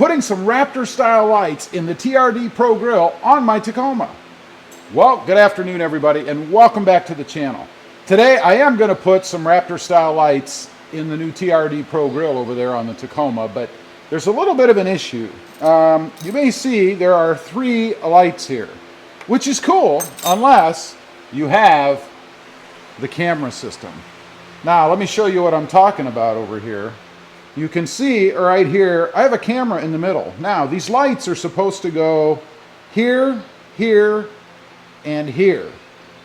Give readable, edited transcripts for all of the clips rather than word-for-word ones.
putting some Raptor style lights in the TRD Pro grill on my Tacoma. Well, good afternoon everybody and welcome back to the channel. Today I am going to put some Raptor style lights in the new TRD Pro grill over there on the Tacoma, but there's a little bit of an issue. You may see there are 3 lights here, which is cool unless you have the camera system. Now let me show you what I'm talking about over here. You can see right here, I have a camera in the middle. Now these lights are supposed to go here, here, and here.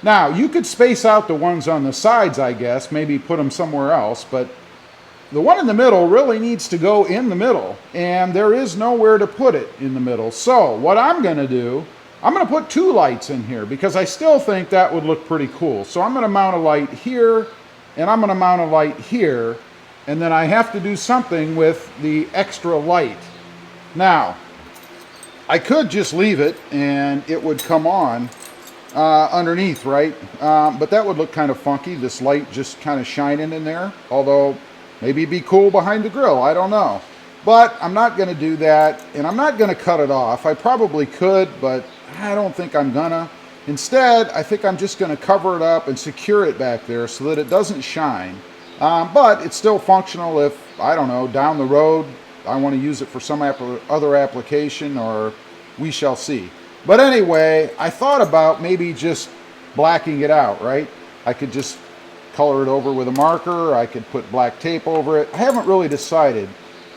Now you could space out the ones on the sides, I guess, maybe put them somewhere else, but the one in the middle really needs to go in the middle, and there is nowhere to put it in the middle. So what I'm going to do, I'm going to put 2 lights in here because I still think that would look pretty cool. So I'm going to mount a light here, and I'm going to mount a light here, and then I have to do something with the extra light. Now, I could just leave it and it would come on underneath, right? But that would look kind of funky, this light just kind of shining in there. Although, maybe it'd be cool behind the grill, I don't know. But I'm not going to do that, and I'm not going to cut it off. I probably could, but I don't think I'm gonna. Instead, I think I'm just going to cover it up and secure it back there so that it doesn't shine. But it's still functional if, I don't know, down the road I want to use it for some other application, or we shall see. But anyway, I thought about maybe just blacking it out, right? I could just color it over with a marker, I could put black tape over it. I haven't really decided.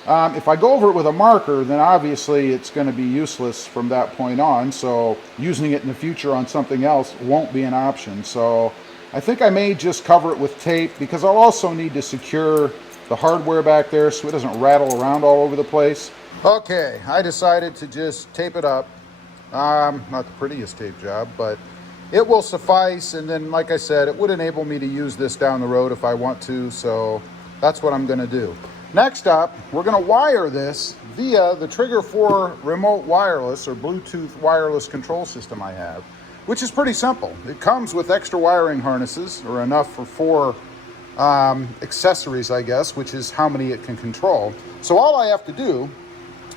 If I go over it with a marker, then obviously it's going to be useless from that point on, so using it in the future on something else won't be an option. So I think I may just cover it with tape, because I'll also need to secure the hardware back there so it doesn't rattle around all over the place. Okay, I decided to just tape it up. Not the prettiest tape job, but it will suffice, and then like I said, it would enable me to use this down the road if I want to, so that's what I'm going to do. Next up, we're going to wire this via the Trigger 4 remote wireless or Bluetooth wireless control system I have, which is pretty simple. It comes with extra wiring harnesses, or enough for 4 accessories, I guess, which is how many it can control. So all I have to do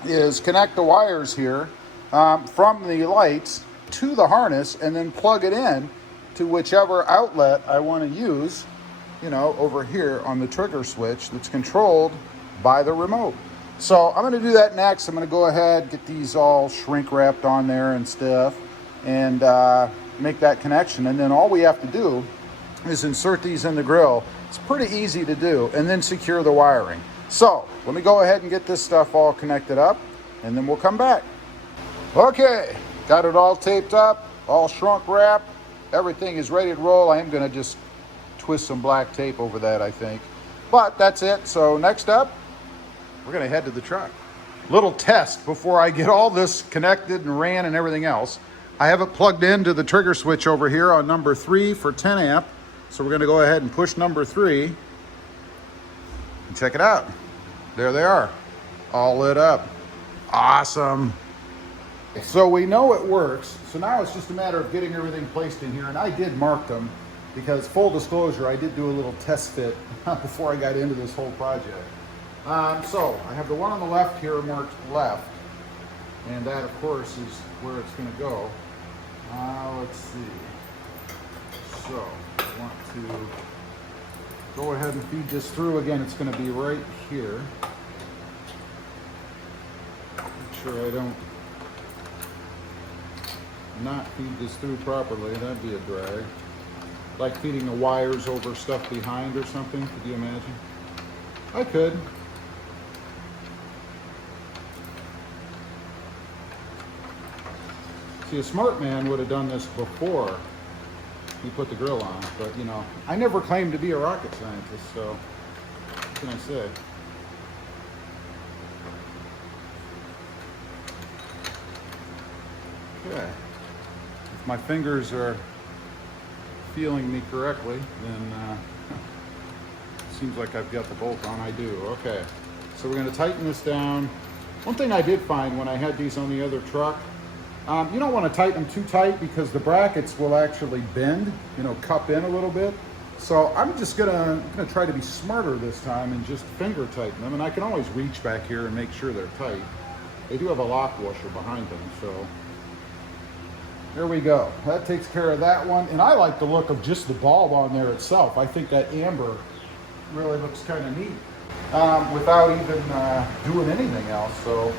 is connect the wires here from the lights to the harness, and then plug it in to whichever outlet I want to use, you know, over here on the trigger switch that's controlled by the remote. So I'm going to do that next. I'm going to go ahead, get these all shrink wrapped on there and stuff, and make that connection. And then all we have to do is insert these in the grill. It's pretty easy to do, and then secure the wiring. So let me go ahead and get this stuff all connected up, and then we'll come back. Okay, got it all taped up, all shrunk wrapped. Everything is ready to roll. I am going to just twist some black tape over that, I think. But that's it. So next up, we're going to head to the truck. Little test before I get all this connected and ran and everything else. I have it plugged into the trigger switch over here on number 3 for 10 amp. So we're going to go ahead and push number 3 and check it out. There they are, all lit up. Awesome. So we know it works. So now it's just a matter of getting everything placed in here. And I did mark them because, full disclosure, I did do a little test fit before I got into this whole project. So I have the one on the left here marked left. And that, of course, is where it's going to go. Let's see. So I want to go ahead and feed this through. Again, it's going to be right here. Make sure I don't not feed this through properly. That'd be a drag. Like feeding the wires over stuff behind or something. Could you imagine? I could. See, a smart man would have done this before he put the grill on, but you know, I never claimed to be a rocket scientist, so what can I say? Okay. If my fingers are feeling me correctly, then it seems like I've got the bolt on. I do. Okay. So we're going to tighten this down. One thing I did find when I had these on the other truck, you don't want to tighten them too tight because the brackets will actually bend, you know, cup in a little bit. So I'm just gonna try to be smarter this time and just finger tighten them. And I can always reach back here and make sure they're tight. They do have a lock washer behind them, so there we go. That takes care of that one. And I like the look of just the bulb on there itself. I think that amber really looks kind of neat without even doing anything else. So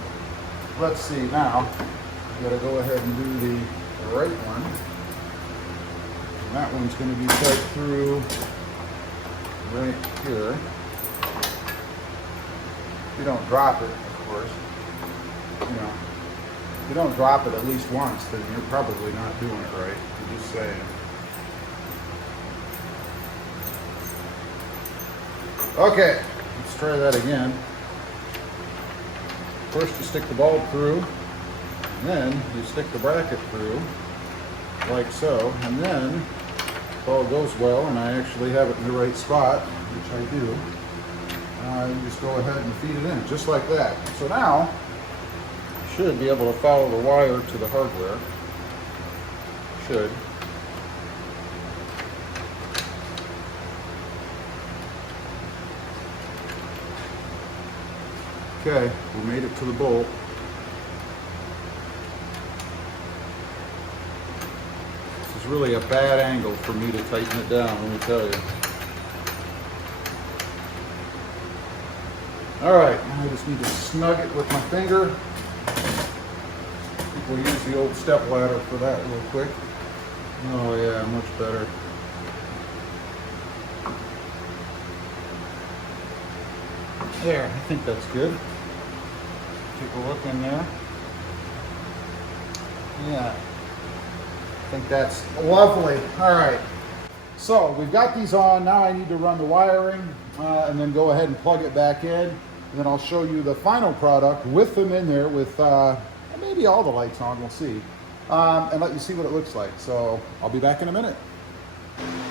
let's see now. We gotta go ahead and do the right one. And that one's going to be tight through right here. You don't drop it, of course. You know, if you don't drop it at least once, then you're probably not doing it right. I'm just saying. Okay, let's try that again. First you stick the bulb through, and then you stick the bracket through, like so, and then if all goes well and I actually have it in the right spot, which I do, you just go ahead and feed it in, just like that. So now, you should be able to follow the wire to the hardware. Should. Okay, we made it to the bolt. This is really a bad angle for me to tighten it down, let me tell you. Alright, now I just need to snug it with my finger. I think we'll use the old step ladder for that real quick. Oh yeah, much better. There, I think that's good. Take a look in there. Yeah, I think that's lovely. All right, so we've got these on. Now I need to run the wiring and then go ahead and plug it back in. And then I'll show you the final product with them in there with maybe all the lights on, we'll see. And let you see what it looks like. So I'll be back in a minute.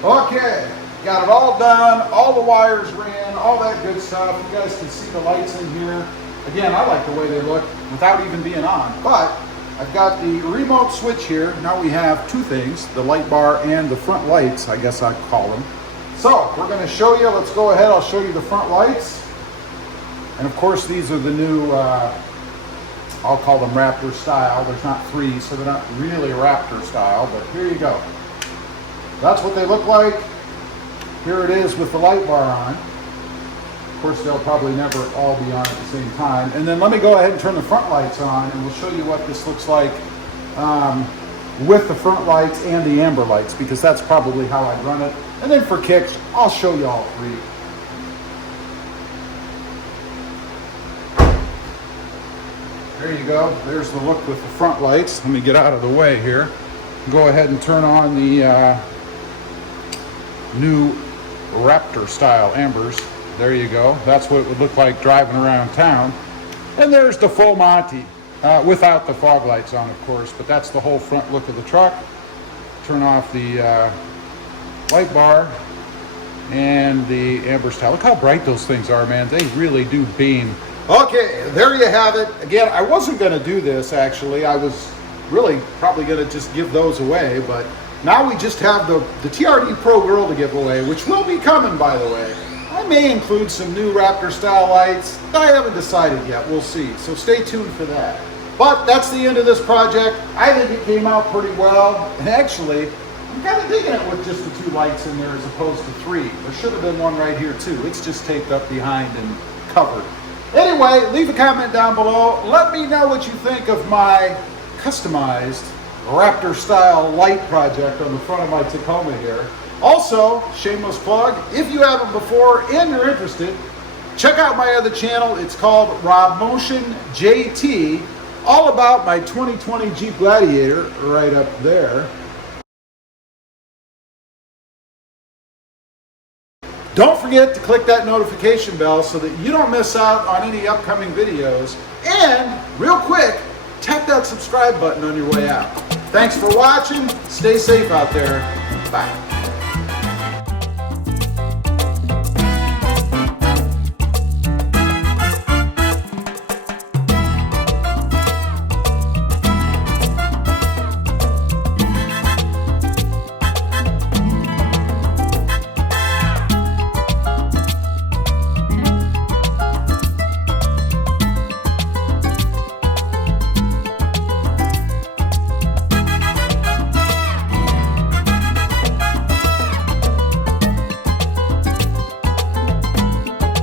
Okay, got it all done, all the wires ran, all that good stuff. You guys can see the lights in here. Again, I like the way they look without even being on, but I've got the remote switch here. Now we have two things, the light bar and the front lights, I guess I'd call them. So we're going to show you, let's go ahead, I'll show you the front lights. And of course these are the new, I'll call them Raptor style. There's not three, so they're not really Raptor style, but here you go. That's what they look like. Here it is with the light bar on. Of course, they'll probably never all be on at the same time. And then let me go ahead and turn the front lights on, and we'll show you what this looks like with the front lights and the amber lights, because that's probably how I'd run it. And then for kicks, I'll show you all three. There you go. There's the look with the front lights. Let me get out of the way here. Go ahead and turn on the new Raptor style ambers. There you go. That's what it would look like driving around town. And there's the full Monty without the fog lights on, of course, but that's the whole front look of the truck. Turn off the light bar and the amber style. Look how bright those things are, man. They really do beam. Okay, there you have it. Again, I wasn't going to do this actually. I was really probably going to just give those away, but now we just have the TRD Pro Grill to give away, which will be coming, by the way. I may include some new Raptor style lights. I haven't decided yet. We'll see. So stay tuned for that. But that's the end of this project. I think it came out pretty well. And actually, I'm kind of digging it with just the two lights in there as opposed to three. There should have been one right here too. It's just taped up behind and covered. Anyway, leave a comment down below. Let me know what you think of my customized Raptor style light project on the front of my Tacoma here. Also, shameless plug, if you haven't before and you're interested, check out my other channel. It's called RobMotive JT, all about my 2020 Jeep Gladiator right up there. Don't forget to click that notification bell so that you don't miss out on any upcoming videos. And real quick, tap that subscribe button on your way out. Thanks for watching. Stay safe out there. Bye.